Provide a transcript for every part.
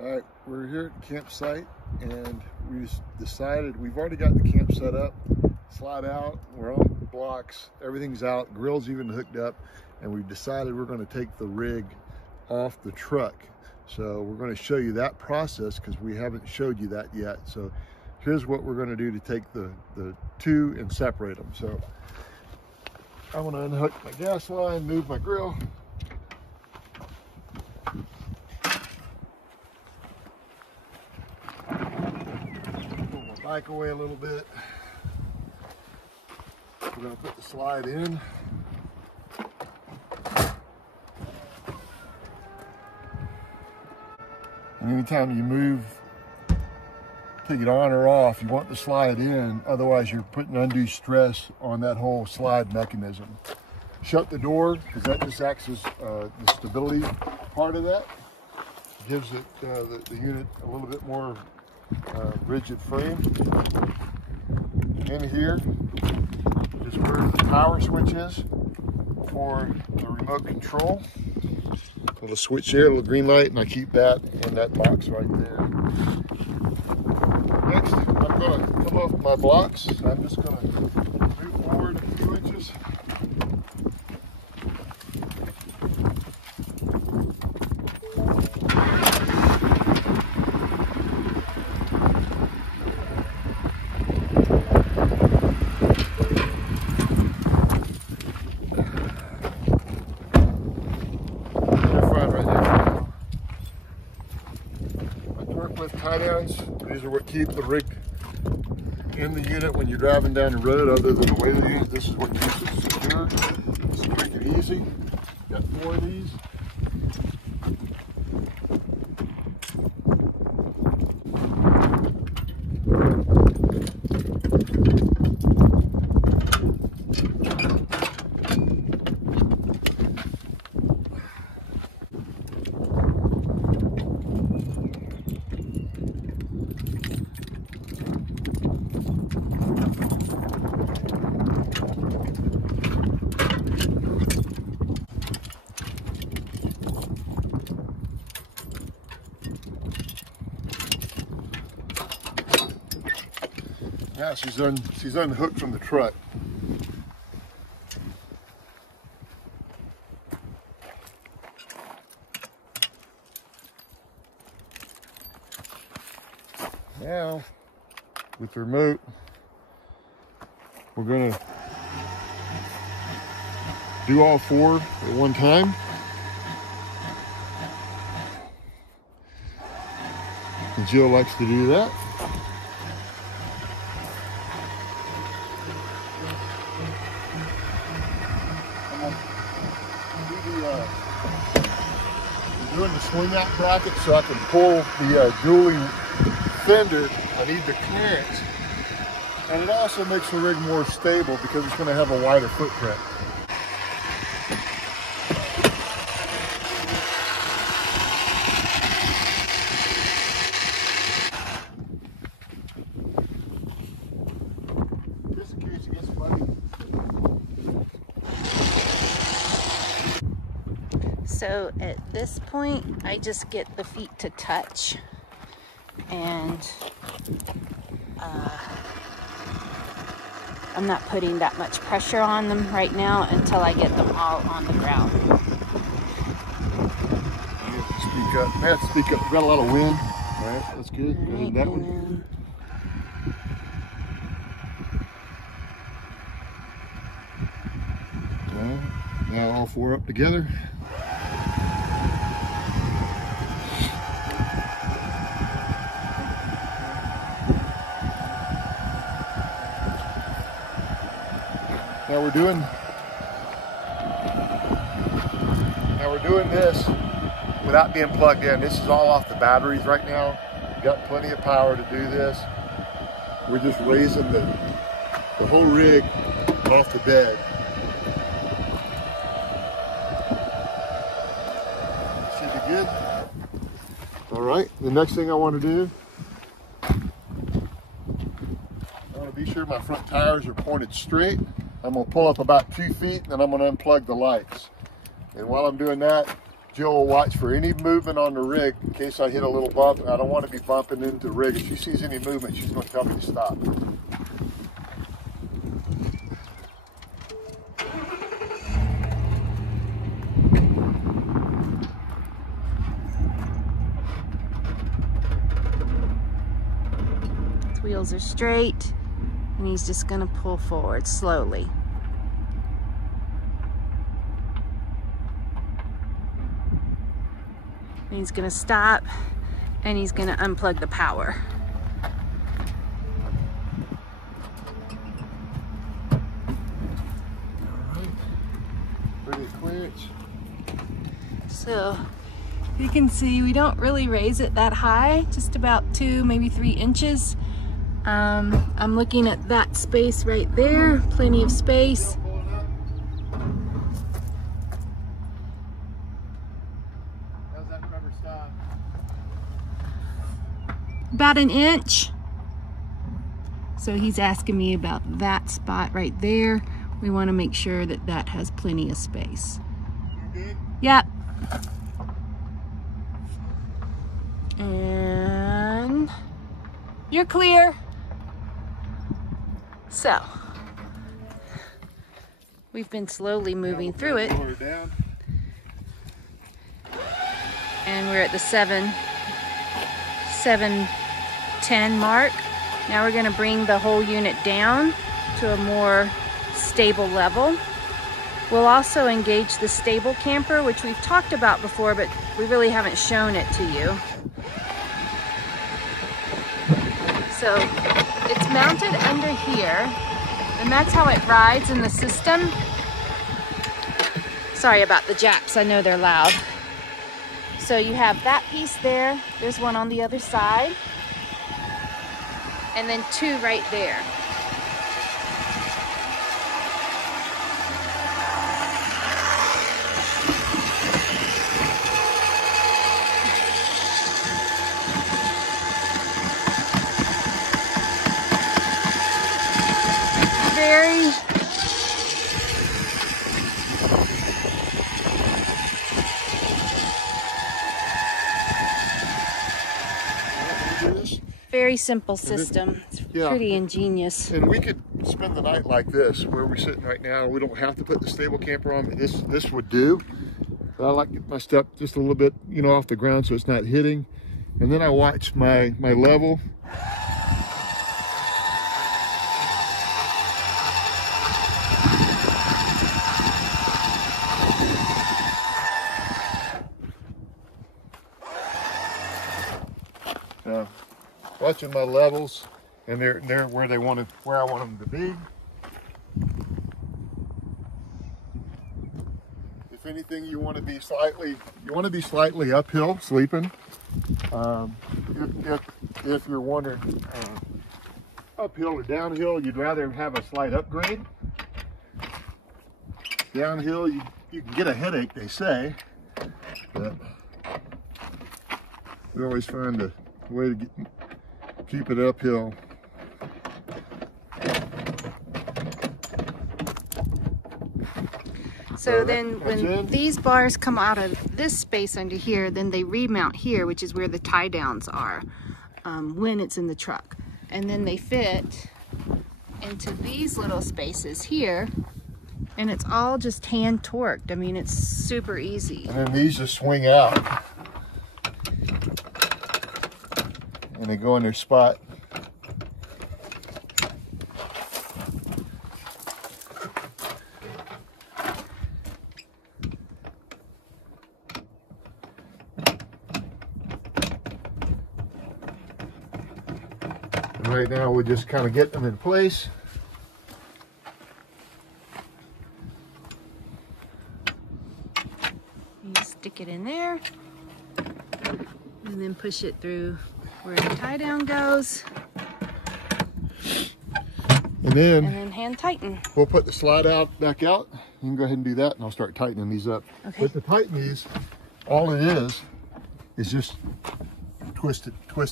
All right, we're here at the campsite and we just decided we've already got the camp set up, slide out, we're on blocks, everything's out, grill's even hooked up, and we've decided we're going to take the rig off the truck. So we're going to show you that process because we haven't showed you that yet. So here's what we're going to do to take the two and separate them. So I'm going to unhook my gas line, move my grill. Pull my bike away a little bit. We're going to put the slide in. And anytime you move, take it on or off, you want the slide in, otherwise you're putting undue stress on that whole slide mechanism. Shut the door, because that just acts as the stability part of that. Gives it the unit a little bit more rigid frame. In here is where the power switch is for the remote control. A little switch there, a little green light, and I keep that in that box right there. Next, I'm going to come off my blocks. I'm just going to move forward a few inches. These are what keep the rig in the unit when you're driving down the road. Other than the weight of these, this is what keeps it secure. This is quick and easy. Got 4 of these. Yeah, she's unhooked from the truck. Now, with the remote, we're gonna do all 4 at one time. And Jill likes to do that. Doing the swing out bracket so I can pull the dually fender. I need the clearance, and it also makes the rig more stable because it's going to have a wider footprint. Just in case it gets muddy. So at this point, I just get the feet to touch, and I'm not putting that much pressure on them right now until I get them all on the ground. You have to speak up. I have to speak up. We've got a lot of wind. All right, that's good. Go ahead, that one. Okay. Now all 4 up together. Now we're doing this without being plugged in. This is all off the batteries right now. We've got plenty of power to do this. We're just raising the whole rig off the bed. Should be good. All right, the next thing I want to do, I want to be sure my front tires are pointed straight. I'm going to pull up about 2 feet, and then I'm going to unplug the lights. And while I'm doing that, Jill will watch for any movement on the rig in case I hit a little bump. I don't want to be bumping into the rig. If she sees any movement, she's going to tell me to stop. His wheels are straight, and he's just going to pull forward slowly. And he's going to stop, and he's going to unplug the power. All right. Ready to clearance. So you can see we don't really raise it that high, just about 2, maybe 3 inches. I'm looking at that space right there, plenty of space. About 1 inch. So he's asking me about that spot right there. We want to make sure that that has plenty of space. You good? Yep. And you're clear. So we've been slowly moving through it. Lower down. And we're at the 710 mark. Now we're going to bring the whole unit down to a more stable level. We'll also engage the stable camper, which we've talked about before, but we really haven't shown it to you. So it's mounted under here, and that's how it rides in the system. Sorry about the Japs, I know they're loud. So you have that piece there, there's one on the other side, and then 2 right there. Very simple system. It's pretty ingenious. And we could spend the night like this, where we're sitting right now. We don't have to put the stable camper on, but this would do. But I like to get my stuff just a little bit, you know, off the ground so it's not hitting. And then I watch my level. Watching my levels, and they're where I want them to be. If anything, you want to be slightly uphill sleeping. If you're wondering uphill or downhill, you'd rather have a slight upgrade. Downhill, you can get a headache, they say, but we always find a way to keep it uphill. So then when these bars come out of this space under here, then they remount here, which is where the tie downs are when it's in the truck. And then they fit into these little spaces here, and it's all just hand torqued. I mean, it's super easy. And then these just swing out. And they go in their spot. And right now we're just kind of getting them in place. You stick it in there, and then push it through where the tie down goes, and then hand tighten. We'll put the slide out back out. You can go ahead and do that, and I'll start tightening these up. Okay. But to tighten these, all it is just twist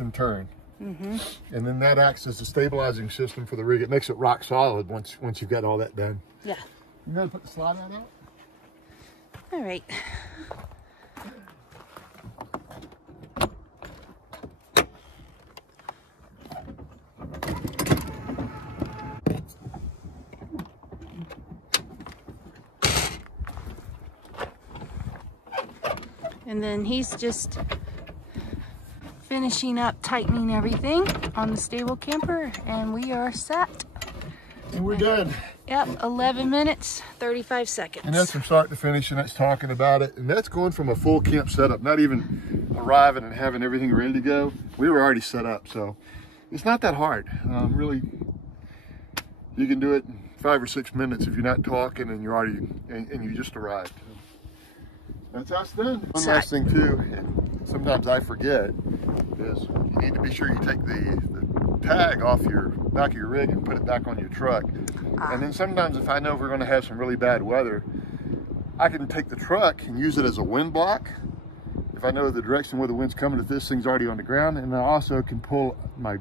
and turn. Mm-hmm. And then that acts as a stabilizing system for the rig. It makes it rock solid once you've got all that done. Yeah. You gotta put the slide out. All right. And then he's just finishing up tightening everything on the stable camper, and we are set. And we're done. Yep, 11 minutes, 35 seconds. And that's from start to finish, and that's talking about it. And that's going from a full camp setup, not even arriving and having everything ready to go. We were already set up, so it's not that hard. Really, you can do it in 5 or 6 minutes if you're not talking and you're already, and you just arrived. That's how it's done. One last thing too, and sometimes I forget, is you need to be sure you take the tag off your back of your rig and put it back on your truck. And then sometimes if I know we're going to have some really bad weather, I can take the truck and use it as a wind block. If I know the direction where the wind's coming, if this thing's already on the ground, and I also can pull my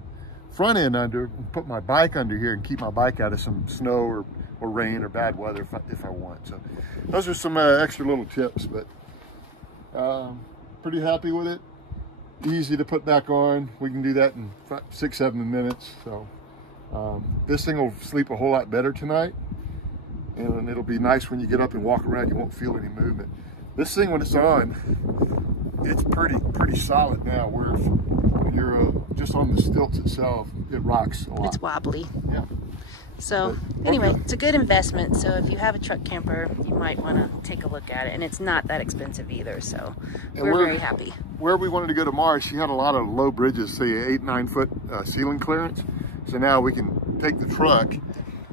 front end under and put my bike under here and keep my bike out of some snow or rain or bad weather if I want. So those are some extra little tips, but pretty happy with it. Easy to put back on. We can do that in 6, 7 minutes. So this thing will sleep a whole lot better tonight, and it'll be nice when you get up and walk around. You won't feel any movement. This thing, when it's on, it's pretty solid now. Where when you're just on the stilts itself, it rocks a lot. It's wobbly. Yeah. So anyway, it's a good investment. So if you have a truck camper, you might want to take a look at it. And it's not that expensive either. So we're very happy. Where we wanted to go to Mars, she had a lot of low bridges, say 8, 9 foot ceiling clearance. So now we can take the truck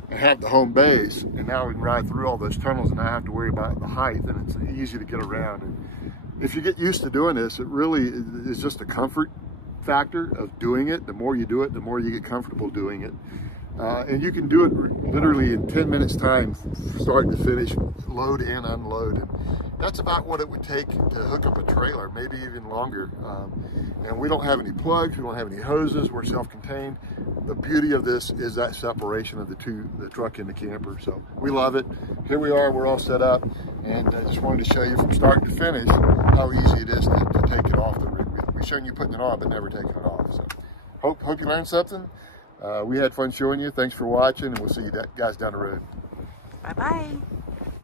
and have the home base, and now we can ride through all those tunnels and not have to worry about the height, and it's easy to get around. And if you get used to doing this, it really is just a comfort factor of doing it. The more you do it, the more you get comfortable doing it. And you can do it literally in 10 minutes time, start to finish, load and unload. And that's about what it would take to hook up a trailer, maybe even longer. And we don't have any plugs, we don't have any hoses, we're self-contained. The beauty of this is that separation of the truck and the camper. So we love it. Here we are, we're all set up. And I just wanted to show you from start to finish how easy it is to take it off the rig. We've shown you putting it on, but never taking it off. So hope you learned something. We had fun showing you. Thanks for watching, and we'll see you guys down the road. Bye-bye.